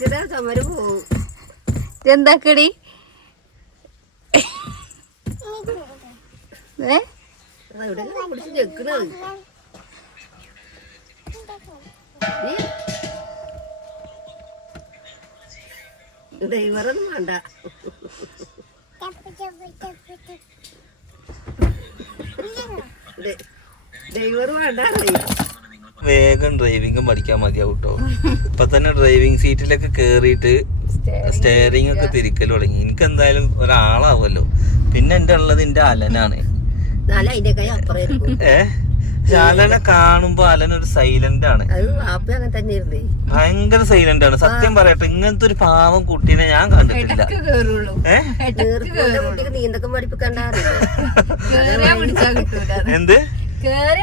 ചുമര് പോവും. എന്താക്കടി ഏ? പിടിച്ച് ഞെക്കണത്. ഡ്രൈവറൊന്നും വേണ്ട. ഡ്രൈവർ വേണ്ട വേഗം ഡ്രൈവിംഗും പഠിക്കാൻ മതിയാവും കേട്ടോ ഇപ്പൊ തന്നെ ഡ്രൈവിംഗ് സീറ്റിലൊക്കെ കേറിയിട്ട് സ്റ്റെയറിംഗ് ഒക്കെ. തിരിക്കൽ തുടങ്ങി. എനിക്ക് എന്തായാലും ഒരാളാവുമല്ലോ പിന്നെ എന്റെ ഉള്ളത് എന്റെ അലനാണ്. ഏ? പക്ഷെ അലനെ കാണുമ്പോ അലൻ ഒരു സൈലന്റ് ആണ്. ഭയങ്കര സൈലന്റ് ആണ്. സത്യം പറയട്ടെ ഇങ്ങനത്തെ ഒരു പാവം കുട്ടീനെ ഞാൻ കണ്ടിട്ടില്ല. എന്ത്?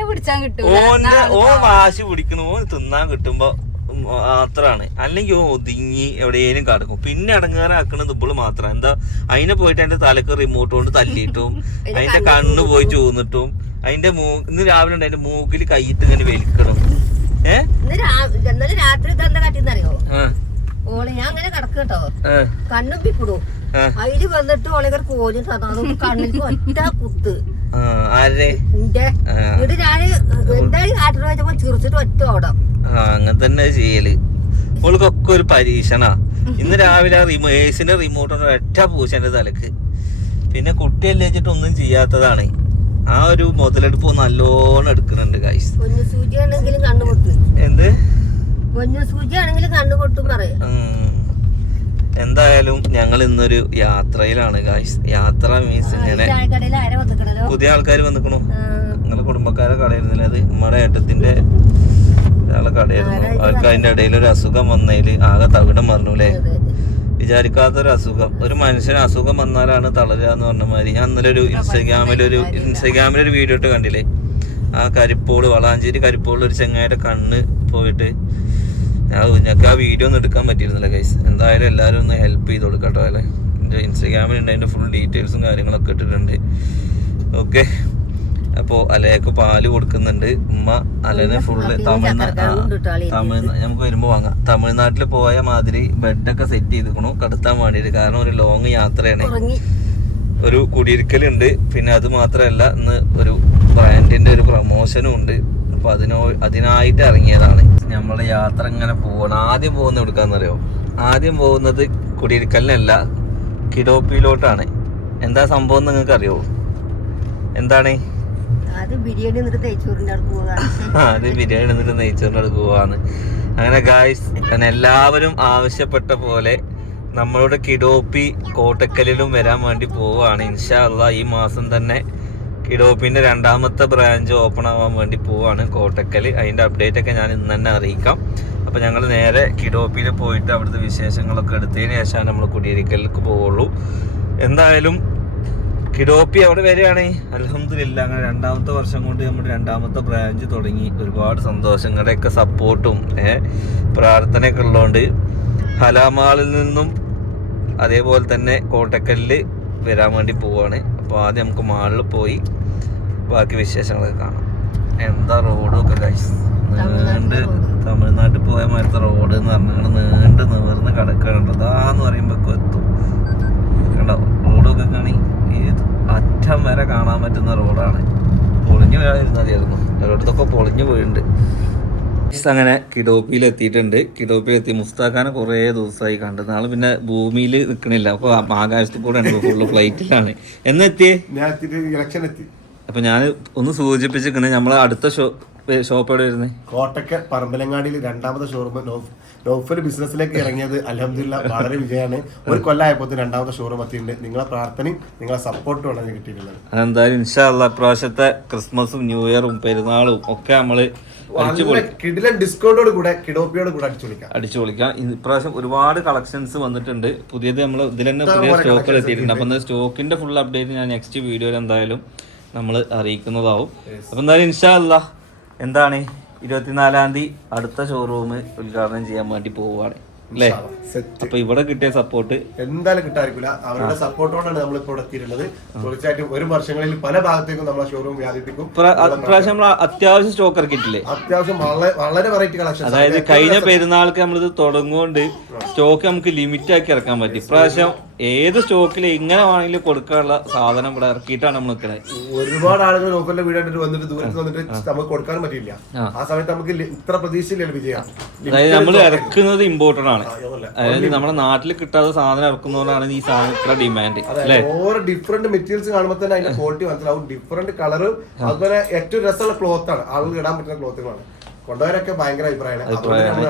പിടിച്ചാൻ ഓന്റെ ഓ വാശി പിടിക്കണു. ഓൻ തിന്നാൻ കിട്ടുമ്പോ മാത്രാണ് അല്ലെങ്കിൽ ഓ ഒതുങ്ങി എവിടെയും കടക്കും. പിന്നെ അടങ്ങാറാക്കണത് ഇപ്പോൾ മാത്രം. എന്താ അതിനെ പോയിട്ട് അതിന്റെ തലക്ക് റിമോട്ട് കൊണ്ട് തല്ലിയിട്ടും അതിന്റെ കണ്ണ് പോയി ചൂന്നിട്ടും അതിന്റെ മൂ ഇന്ന് രാവിലെ ഉണ്ട് അതിന്റെ മൂക്കിൽ കൈയിട്ട് ഇങ്ങനെ വലിക്കണം. ഏഹ് രാത്രി കാട്ടിന്നറിയോ? ഓൾ ഞാൻ അങ്ങനെ കിടക്കട്ടോ കണ്ണും ആ. അതിൽ വന്നിട്ട് ഓളികർ കോലും കണ്ണിൽ ഒറ്റ കുത്ത്. ആരുടെ അങ്ങനെ തന്നെ ചെയ്യൽ. ഓൾക്കൊക്കെ ഒരു പരീക്ഷണ. ഇന്ന് രാവിലെ റിമോ ഏസിന്റെ റിമോട്ട് ഒറ്റ പൂശന്റെ തലക്ക്. പിന്നെ കുട്ടിയല്ലേ വെച്ചിട്ട് ഒന്നും ചെയ്യാത്തതാണ്. ആ ഒരു മുതലെടുപ്പ് നല്ലോണം എടുക്കുന്നുണ്ട് പൊട്ടു എന്ത്? സൂചി ആണെങ്കിലും കണ്ണു പൊട്ടും പറയാം. എന്തായാലും ഞങ്ങൾ ഇന്നൊരു യാത്രയിലാണ് ഗായ്സ് യാത്ര മീൻസ് ഇങ്ങനെ പുതിയ ആൾക്കാർ വന്നിക്കണു. നിങ്ങളെ കുടുംബക്കാരെ കടയിരുന്നില്ല. അത് നമ്മുടെ ഏട്ടത്തിന്റെ ഒരാളെ കടയായിരുന്നു. അവർക്ക് അതിന്റെ ഇടയിൽ ഒരു അസുഖം വന്നതിൽ ആകെ തകിടം മറന്നു വിചാരിക്കാത്തൊരു അസുഖം ഒരു മനുഷ്യന് അസുഖം വന്നാലാണ് തളരുക എന്ന് പറഞ്ഞ മാതിരി. ഞാൻ ഇന്നലെ ഒരു ഇൻസ്റ്റഗ്രാമിലൊരു ഒരു വീഡിയോ ഇട്ട് കണ്ടില്ലേ? ആ കരിപ്പോൾ വളാഞ്ചേരി കരിപ്പോളിൽ ഒരു ചെങ്ങായുടെ കണ്ണ് പോയിട്ട് ഞങ്ങൾക്ക് ആ വീഡിയോ ഒന്നും എടുക്കാൻ പറ്റിയിരുന്നില്ല ഗൈസ് എന്തായാലും എല്ലാവരും ഒന്ന് ഹെൽപ്പ് ചെയ്ത് കൊടുക്കട്ടോ അല്ലേ? എന്റെ ഇൻസ്റ്റഗ്രാമിൽ ഉണ്ട് അതിന്റെ ഫുൾ ഡീറ്റെയിൽസും കാര്യങ്ങളൊക്കെ ഇട്ടിട്ടുണ്ട്. ഓക്കെ അപ്പോൾ അലയൊക്കെ പാൽ കൊടുക്കുന്നുണ്ട്. ഉമ്മ അലനെ ഫുള്ള് തമിഴ്നാട് തമിഴ്നാട് നമുക്ക് വരുമ്പോൾ വാങ്ങാം. തമിഴ്നാട്ടിൽ പോയ മാതിരി ബെഡൊക്കെ സെറ്റ് ചെയ്തിരിക്കണു. കടത്താൻ വേണ്ടിയിട്ട്. കാരണം ഒരു ലോങ് യാത്രയാണ്. ഒരു കുടിയിരിക്കലുണ്ട്. പിന്നെ അത് മാത്രമല്ല ഇന്ന് ഒരു ബ്രാൻഡിന്റെ ഒരു പ്രൊമോഷനും ഉണ്ട്. അപ്പൊ അതിനോ അതിനായിട്ട് ഇറങ്ങിയതാണ്. നമ്മളെ യാത്ര ഇങ്ങനെ പോകണം ആദ്യം പോകുന്ന എവിടുക്കാന്നറിയോ? ആദ്യം പോകുന്നത് കുടിയിരിക്കലിനല്ല കിഡോപ്പിയിലോട്ടാണ് എന്താ സംഭവം നിങ്ങൾക്ക് അറിയോ എന്താണ്? അത് ബിരിയാണി എന്നിട്ട് നെയ്ച്ചോറിന്റെ അടുത്ത് പോവാണ് അത് ബിരിയാണി എന്നിട്ട് അടുത്ത് പോവാണ്. അങ്ങനെ ഗായ്സ് എല്ലാവരും ആവശ്യപ്പെട്ട പോലെ നമ്മളുടെ കിഡോപ്പി കോട്ടക്കലിലും വരാൻ വേണ്ടി പോവുകയാണ് ഇൻഷാ അള്ളാ ഈ മാസം തന്നെ കിഡോപ്പിന്റെ രണ്ടാമത്തെ ബ്രാഞ്ച് ഓപ്പൺ ആവാൻ വേണ്ടി പോവാണ് കോട്ടക്കൽ അതിന്റെ അപ്ഡേറ്റ് ഒക്കെ ഞാൻ ഇന്ന് തന്നെ അറിയിക്കാം. അപ്പൊ ഞങ്ങൾ നേരെ കിടോപ്പിൽ പോയിട്ട് അവിടുത്തെ വിശേഷങ്ങളൊക്കെ എടുത്തതിന് ശേഷമാണ് നമ്മൾ കുടിയിരിക്കലിലേക്ക് പോവുള്ളൂ. എന്തായാലും കിഡോപ്പി അവിടെ വരികയാണ്. അലഹമില്ല അങ്ങനെ രണ്ടാമത്തെ വർഷം കൊണ്ട് നമ്മുടെ രണ്ടാമത്തെ ബ്രാഞ്ച് തുടങ്ങി. ഒരുപാട് സന്തോഷങ്ങളുടെയൊക്കെ സപ്പോർട്ടും പ്രാർത്ഥനയൊക്കെ ഉള്ളതുകൊണ്ട് ഹലാമാളിൽ നിന്നും അതേപോലെ തന്നെ കോട്ടക്കലിൽ വരാൻ വേണ്ടി പോവാണ്. അപ്പോൾ ആദ്യം നമുക്ക് മാളിൽ പോയി ബാക്കി വിശേഷങ്ങളൊക്കെ കാണാം. എന്താ റോഡും ഒക്കെ കഴിച്ച് നീണ്ട് തമിഴ്നാട്ടിൽ പോയ മാതിരത്തെ റോഡ് എന്ന് പറഞ്ഞാൽ നീണ്ട് നിവർന്ന് കിടക്കാനുണ്ട്. അതാന്ന് പറയുമ്പോൾ എത്തും. കണ്ടോ? റോഡൊക്കെ കാണി ഏത് അറ്റം വരെ കാണാൻ പറ്റുന്ന റോഡാണ്. പൊളിഞ്ഞു വീഴാതിരുന്നാൽ മതിയായിരുന്നു. ഒരിടത്തൊക്കെ പൊളിഞ്ഞു Guys, അങ്ങനെ കിഡോപ്പിയിൽ എത്തിയിട്ടുണ്ട് കിഡോപ്പിയിൽ എത്തി മുസ്താഖാനെ കുറേ ദിവസമായി കണ്ടു നാളെ പിന്നെ ഭൂമിയിൽ നിൽക്കണില്ല അപ്പൊ ആകാശത്തിൽ കൂടെ ഫുള്ള് ഫ്ലൈറ്റിലാണ് എന്നെത്തിയേ ഇലക്ഷൻ എത്തി. അപ്പൊ ഞാൻ ഒന്ന് സൂചിപ്പിച്ചിരിക്കണേ നമ്മളെ അടുത്ത ഷോ ഷോപ്പ് എവിടെ വരുന്നത് കോട്ടക്കൽ പറമ്പലങ്ങാടിയിൽ രണ്ടാമത്തെ ഷോറൂം നൗഫൽ ബിസിനസ്സിലേക്ക് ഇറങ്ങിയത് അലഹമില്ല വളരെ വിജയമാണ് ഒരു കൊല്ലമായപ്പോൾ രണ്ടാമത്തെ ഷോറൂം എത്തിയിട്ടുണ്ട്. നിങ്ങളെ പ്രാർത്ഥനയും നിങ്ങളെ സപ്പോർട്ടും ആണ് കിട്ടിയിട്ടുള്ളത്. എന്തായാലും ഇൻഷാല്ല ഇപ്രാവശ്യത്തെ ക്രിസ്മസും ന്യൂ ഇയറും പെരുന്നാളും ഒക്കെ നമ്മൾ അടിച്ചു നല്ല കിടിലൻ ഡിസ്കൗണ്ടോട് കൂടെ കിഡോപ്പിയോട് കൂടെ അടിച്ചു വിളിക്കാം അടിച്ചു ഇപ്രാവശ്യം ഒരുപാട് കളക്ഷൻസ് വന്നിട്ടുണ്ട്. പുതിയത് നമ്മൾ ഇതിൽ തന്നെ പുതിയ സ്റ്റോക്കിൽ സ്റ്റോക്കുകൾ എത്തിയിട്ടുണ്ട്. അപ്പം സ്റ്റോക്കിന്റെ ഫുൾ അപ്ഡേറ്റ് ഞാൻ നെക്സ്റ്റ് വീഡിയോയിൽ എന്തായാലും നമ്മൾ അറിയിക്കുന്നതാവും. അപ്പം എന്തായാലും ഇൻഷാല്ല എന്താണ്? ഇരുപത്തിനാലാം തീയതി അടുത്ത ഷോറൂം ഉദ്ഘാടനം ചെയ്യാൻ വേണ്ടി പോവുകയാണ്. അല്ലേ? അപ്പൊ ഇവിടെ കിട്ടിയ സപ്പോർട്ട് എന്തായാലും കിട്ടാറില്ല അവരുടെ സപ്പോർട്ടോടാണ് നമ്മൾ ഇപ്പോൾ എത്തിയിട്ടുള്ളത്. തീർച്ചയായിട്ടും ഒരു വർഷങ്ങളിൽ പല ഭാഗത്തേക്കും നമ്മളെ ഷോറൂം വ്യാപിപ്പിക്കും. ഇപ്രാവശ്യം നമ്മൾ അത്യാവശ്യം സ്റ്റോക്ക് ഇറക്കിയിട്ടില്ലേ അത്യാവശ്യം വളരെ വെറൈറ്റി കളക്ഷൻ അതായത് കഴിഞ്ഞ പെരുന്നാൾക്ക് നമ്മളിത് തുടങ്ങുകൊണ്ട് സ്റ്റോക്ക് നമുക്ക് ലിമിറ്റ് ആക്കി ഇറക്കാൻ പറ്റി. ഇപ്രാവശ്യം ഏത് സ്റ്റോക്കിൽ ഇങ്ങനെ വേണമെങ്കിലും കൊടുക്കാനുള്ള സാധനം ഇവിടെ ഇറക്കിയിട്ടാണ് നമ്മൾ നിൽക്കുന്നത് ഒരുപാട് ആളുകൾ ലോക്കലിലെ വീടായിട്ട് വന്നിട്ട് ദൂരത്ത് വന്നിട്ട് നമുക്ക് കൊടുക്കാനും പറ്റില്ല ആ. സമയത്ത് നമുക്ക് ഇത്ര പ്രതീക്ഷയില്ല വിജയം. അതായത് നമ്മൾ ഇറക്കുന്നത് ഇമ്പോർട്ടന്റ് ആണ്. അതായത് നമ്മുടെ നാട്ടിൽ കിട്ടാത്ത സാധനം ഇറക്കുന്നതുകൊണ്ടാണ് ഈ സാധനം ഇത്ര ഡിമാൻഡ് അല്ലേ? ഓരോ ഡിഫറെന്റ് മെറ്റീരിയൽസ് കാണുമ്പോൾ തന്നെ അതിന്റെ ക്വാളിറ്റി മനസ്സിലാവും. ഡിഫറെന്റ് കളറും അതുപോലെ ഏറ്റവും രസമുള്ള ക്ലോത്ത് ആണ്. ആളുകൾ ഇടാൻ പറ്റുന്ന ക്ലോത്തുകളാണ് കൊണ്ടുപോയവരൊക്കെ ഭയങ്കര അഭിപ്രായമാണ്.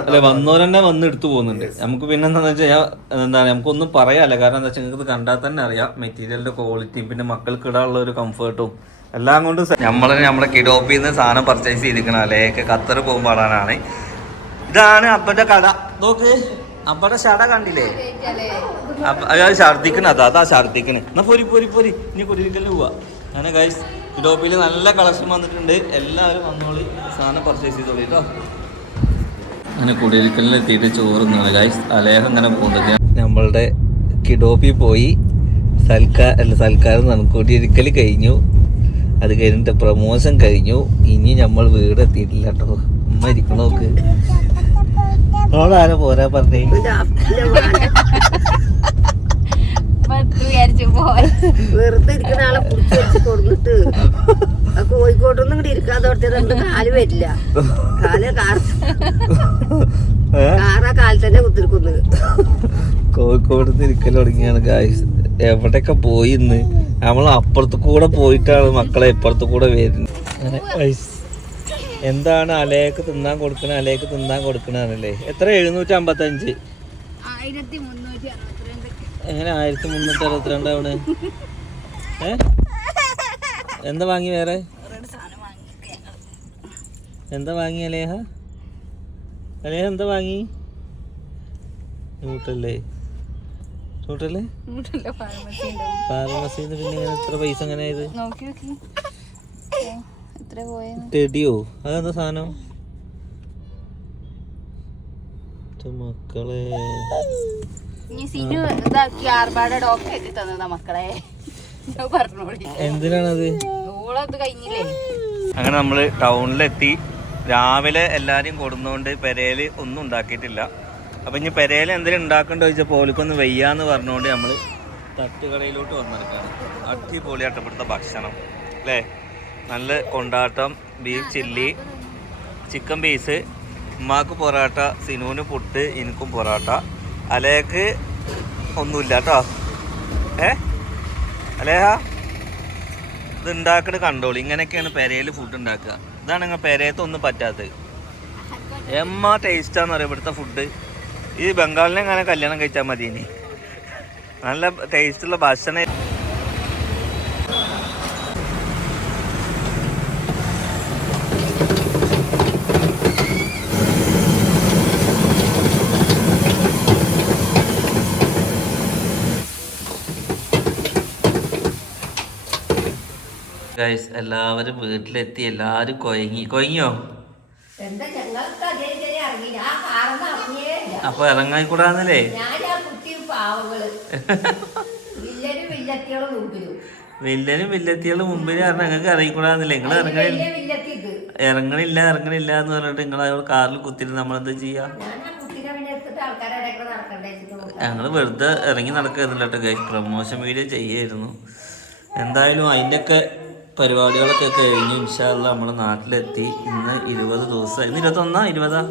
അല്ലെ വന്നവരെന്നെ വന്ന് എടുത്തു പോകുന്നുണ്ട്. നമുക്ക് പിന്നെ എന്താണെന്ന് വെച്ചാൽ എന്താണ് നമുക്കൊന്നും പറയാല്ല കാരണം എന്താ വെച്ചാൽ നിങ്ങൾക്ക് കണ്ടാൽ തന്നെ അറിയാം മെറ്റീരിയലിന്റെ ക്വാളിറ്റിയും പിന്നെ മക്കൾക്ക് ഇടാനുള്ള ഒരു കംഫർട്ടും എല്ലാം കൊണ്ട് നമ്മൾ നമ്മുടെ കിഡോപ്പിൽ നിന്ന് സാധനം പർച്ചേസ് ചെയ്തിരിക്കണം അല്ലേ? ഖത്തർ പോകുമ്പോഴാണ് ഇതാണ് അപ്പന്റെ കട. നോക്ക്. അപ്പന്റെ ഷട കണ്ടില്ലേ? അയാൾ ഛർദിക്കണ അതാ അതാ ഛർദിക്കണ്. എന്നാ പൊരി പൊരി പൊരി. ഇനി കുടിയിരിക്കലിന് പോവാ. അങ്ങനെ ഗൈസ് കിഡോപ്പിൽ നല്ല കളക്ഷൻ വന്നിട്ടുണ്ട്. എല്ലാവരും വന്നോളി. സാധനം പർച്ചേസ് ചെയ്തോളി കേട്ടോ അങ്ങനെ കുടിയിരിക്കലിൽ എത്തിയിട്ട് ചോറുന്നാണ് ഗൈസ് അലേഹം ഇങ്ങനെ പോകുന്നത് നമ്മളുടെ കിഡോപ്പി പോയി. സൽക്കാർ അല്ല സൽക്കാരം നടന്നു. കുടിയിരിക്കൽ കഴിഞ്ഞു. അത് കഴിഞ്ഞിട്ട് പ്രമോഷൻ കഴിഞ്ഞു. ഇനി നമ്മൾ വീട് എത്തിയിട്ടില്ല കേട്ടോ അമ്മ ഇരിക്കണോക്ക് ആരാ പോരാ പറഞ്ഞേ? വെറുതെ ഇരിക്കുന്ന ആളെ പിടിച്ച് വെച്ച് കൊടുത്തിട്ട് ആ കോഴിക്കോട്ടൊന്നും ഇങ്ങോട്ട് ഇരിക്കാതെ ഓർത്ത് രണ്ട് കാൽ വരില്ല. കാൽ കാർ കാറാ കാലിൽ തന്നെ കുത്തിരിക്കുന്നത്. കോഴിക്കോട് ഇരിക്കൽ തുടങ്ങിയാണ് ഗായ്സ് എവിടെയൊക്കെ പോയി ഇന്ന്? നമ്മൾ അപ്പുറത്ത് കൂടെ പോയിട്ടാണ് മക്കളെ ഇപ്പുറത്ത് കൂടെ വരുന്നത്. എന്താണ് അലയൊക്കെ തിന്നാൻ കൊടുക്കണ? അലയൊക്കെ തിന്നാൻ കൊടുക്കണല്ലേ എത്ര? എഴുന്നൂറ്റി അമ്പത്തഞ്ച് എങ്ങനെ ആയിരത്തി മുന്നൂറ്റി അറുപത്തിരണ്ട് അവിടെ? ഏ? എന്താ വാങ്ങി വേറെ? എന്താ വാങ്ങി അലേഹ അലേഹ എന്താ വാങ്ങി? ഫാർമസി ഉണ്ടാവും ഫാർമസിന്ന് പിന്നെ ഇങ്ങനെ എത്ര പൈസ എങ്ങനെ ആയത് നോക്കി നോക്കി. ഓ, എത്ര പോയെന്ന്? ടെടിയോ അതെന്താ സാധനം? മക്കളെ. എന്തിനാണത്? അങ്ങനെ നമ്മൾ ടൗണിലെത്തി. രാവിലെ എല്ലാരും കൊടുന്നോണ്ട് പെരേൽ ഒന്നും ഉണ്ടാക്കിയിട്ടില്ല. അപ്പൊ ഇനി പെരേൽ എന്തെങ്കിലും ഉണ്ടാക്കണ്ടോ ചോദിച്ചപ്പോൾ ഓലിക്കൊന്ന് വയ്യാന്ന് പറഞ്ഞോണ്ട് നമ്മൾ തട്ടുകടയിലോട്ട് വന്നിരിക്കാണ്. അടിപൊളി അട്ടപ്പെടുത്ത ഭക്ഷണം. അല്ലേ? നല്ല കൊണ്ടാട്ടം ബീഫ് ചില്ലി ചിക്കൻ പീസ് ഉമ്മാക്ക് പൊറോട്ട സിനുവിന് പുട്ട് എനിക്കും പൊറോട്ട. അലയക്ക് ഒന്നുമില്ല കേട്ടോ ഏ? അലേഹ ഇത് ഉണ്ടാക്കണ കണ്ടോളൂ. ഇങ്ങനെയൊക്കെയാണ് പെരയിൽ ഫുഡ് ഉണ്ടാക്കുക ഇതാണ് നിങ്ങൾ പെരയത്ത് ഒന്നും പറ്റാത്തത്. എമ്മ ടേസ്റ്റാന്ന് പറയും ഇവിടുത്തെ ഫുഡ് ഈ ബംഗാളിനെ അങ്ങനെ കല്യാണം കഴിച്ചാൽ മതി ഇനി നല്ല ടേസ്റ്റുള്ള ഭക്ഷണം ഗൈസ് എല്ലാവരും വീട്ടിലെത്തി എല്ലാവരും കൊയങ്ങി. കൊയങ്ങിയോ? അപ്പൊ ഇറങ്ങായിക്കൂടാന്നല്ലേ വില്ലനും വില്ലത്തികളും മുമ്പിൽ കാരണം ഞങ്ങൾക്ക് ഇറങ്ങിക്കൂടാന്നില്ല? നിങ്ങൾ ഇറങ്ങണില്ല. ഇറങ്ങണില്ല ഇറങ്ങണില്ല എന്ന് പറഞ്ഞിട്ട് നിങ്ങൾ അയാൾ കാറിൽ കുത്തിയിട്ട് നമ്മളെന്താ ചെയ്യാ. ഞങ്ങൾ വെറുതെ ഇറങ്ങി നടക്കുന്നില്ല കേട്ടോ ഗൈസ് പ്രൊമോഷൻ വീഡിയോ ചെയ്യായിരുന്നു. എന്തായാലും അതിന്റെയൊക്കെ പരിപാടികളൊക്കെ കഴിഞ്ഞ് ഇൻഷാല്ല നമ്മൾ നാട്ടിലെത്തി. ഇന്ന് ഇരുപത് ദിവസം. ഇന്ന് ഇരുപത്തൊന്നാ? ഇരുപതാ?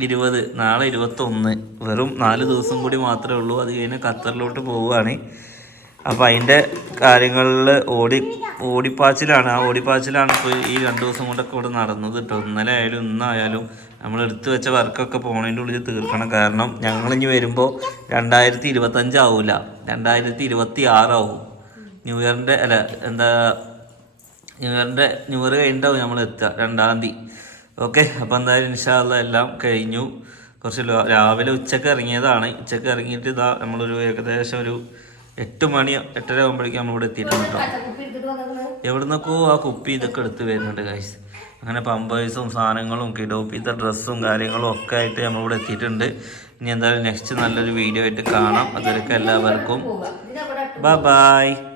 ഇരുപത്. നാളെ ഇരുപത്തൊന്ന്. വെറും നാല് ദിവസം കൂടി മാത്രമേ ഉള്ളൂ. അത് കഴിഞ്ഞ് ഖത്തറിലോട്ട് പോവുകയാണ്. അപ്പോൾ അതിന്റെ കാര്യങ്ങളിൽ ഓടി ഓടിപ്പാച്ചിലാണ്. ആ ഓടിപ്പാച്ചിലാണ് ഇപ്പോൾ ഈ രണ്ട് ദിവസം കൊണ്ടൊക്കെ ഇവിടെ നടന്നത് കേട്ടോ. ഇന്നലെ ആയാലും ഇന്നായാലും നമ്മൾ എടുത്തു വെച്ച വർക്കൊക്കെ പോണതിന്റെ ഉള്ളിൽ തീർക്കണം. കാരണം ഞങ്ങളിനി വരുമ്പോൾ രണ്ടായിരത്തി ഇരുപത്തഞ്ചാവില്ല രണ്ടായിരത്തി ഇരുപത്തി ആറാവും ന്യൂ ഇയറിന്റെ അല്ല എന്താ ന്യൂ ഇയറിന്റെ ന്യൂ ഇയർ കഴിഞ്ഞിട്ടാവും നമ്മൾ എത്തുക രണ്ടാം തീയതി. ഓക്കെ അപ്പോൾ എന്തായാലും ഇൻഷാല്ല എല്ലാം കഴിഞ്ഞു. കുറച്ച് രാവിലെ ഉച്ചയ്ക്ക് ഇറങ്ങിയതാണ്. ഉച്ചയ്ക്ക് ഇറങ്ങിയിട്ട് ഇതാ നമ്മളൊരു ഏകദേശം ഒരു എട്ട് മണി എട്ടര ആകുമ്പോഴേക്കും നമ്മളിവിടെ എത്തിയിട്ടുണ്ട് കേട്ടോ എവിടെ നിന്നൊക്കെ ആ കുപ്പി ഇതൊക്കെ എടുത്ത് വരുന്നുണ്ട് കാശ് അങ്ങനെ പമ്പേഴ്സും സാധനങ്ങളും കിഡോപ്പിത്തെ ഡ്രസ്സും കാര്യങ്ങളും ഒക്കെ ആയിട്ട് നമ്മളിവിടെ എത്തിയിട്ടുണ്ട്. ഇനി എന്തായാലും നെക്സ്റ്റ് നല്ലൊരു വീഡിയോ ആയിട്ട് കാണാം. അതൊക്കെ എല്ലാവർക്കും. Bye bye